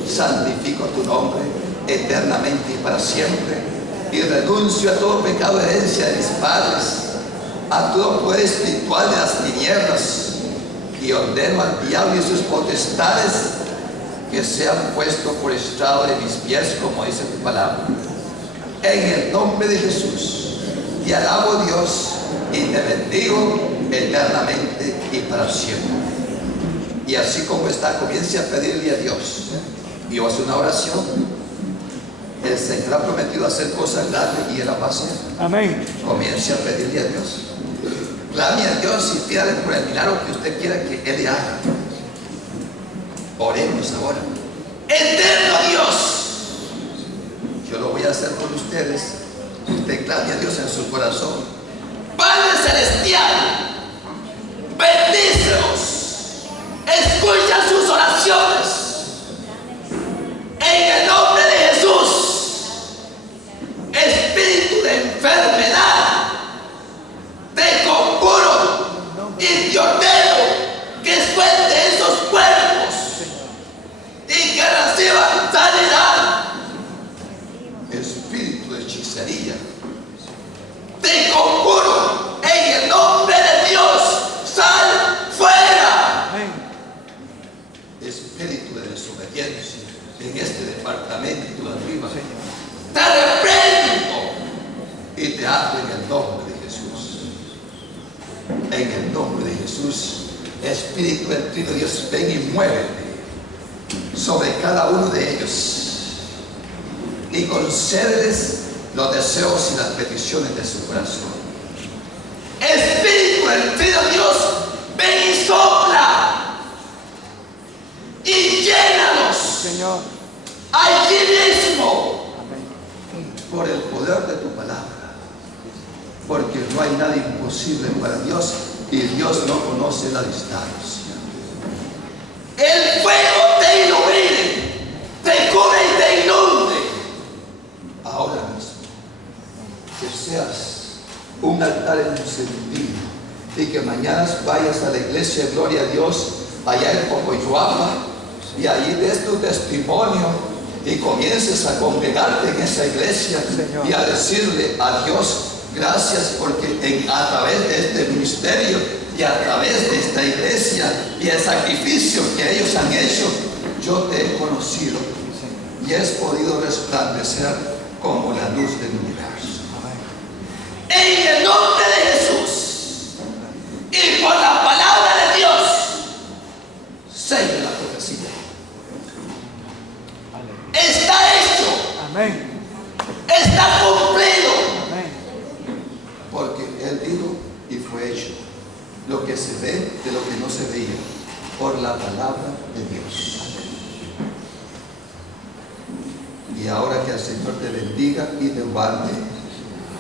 santifico tu nombre eternamente y para siempre, y renuncio a todo pecado de herencia de mis padres, a todo poder espiritual de las tinieblas, y ordeno al diablo y sus potestades que sean puestos por estrado de mis pies, como dice tu palabra. En el nombre de Jesús, te alabo, Dios, y te bendigo eternamente y para siempre. Y así como está, comience a pedirle a Dios. Y hace una oración. El Señor ha prometido hacer cosas grandes y Él las va a hacer. Amén. Comience a pedirle a Dios. Clame a Dios y pídale por el milagro que usted quiera que Él le haga. Oremos ahora. Eterno Dios, yo lo voy a hacer por ustedes. Usted clame a Dios en su corazón. Padre Celestial, bendícelos. Escucha sus oraciones. En el nombre de Jesús. Espíritu de enfermedad, te conjuro y te ordeno que suelte esos cuerpos y que reciban sanidad. Espíritu de hechicería, te conjuro en el nombre de Dios, sal fuera. Espíritu de desobediencia en este departamento de arriba, te reprendo y te ato en el nombre de Jesús. En el nombre de Jesús, Espíritu del Trino Dios, ven y muévete sobre cada uno de ellos y concédeles los deseos y las peticiones de su corazón. Espíritu del Trino Dios, ven y sopla Señor. Allí mismo, Amén. por el poder de tu palabra, porque no hay nada imposible para Dios y Dios no conoce la distancia. El fuego te ilumine, te cure y te inunde. Ahora mismo, que seas un altar encendido y que mañana vayas a la iglesia, gloria a Dios, allá en Pocoyoapa, y allí des tu testimonio y comiences a congregarte en esa iglesia Señor. y a decirle a Dios gracias, porque a través de este ministerio y a través de esta iglesia y el sacrificio que ellos han hecho, yo te he conocido y he podido resplandecer como la luz del universo. En el nombre de Jesús y por la palabra de Dios, sella la profecía. Está hecho, Amén. está cumplido, Amén. porque Él dijo y fue hecho lo que se ve de lo que no se veía, por la palabra de Dios. Y ahora que el Señor te bendiga y te guarde,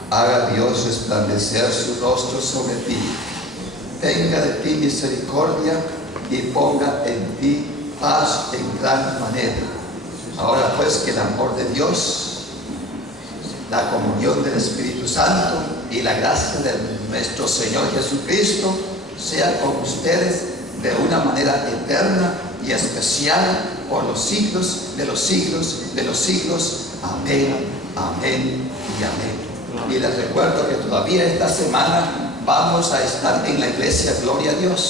haga Dios resplandecer su rostro sobre ti, tenga de ti misericordia y ponga en ti paz en gran manera. Ahora pues, que el amor de Dios, la comunión del Espíritu Santo y la gracia de nuestro Señor Jesucristo sea con ustedes de una manera eterna y especial por los siglos de los siglos de los siglos. Amén, amén y amén. Y les recuerdo que todavía esta semana vamos a estar en la iglesia Gloria a Dios.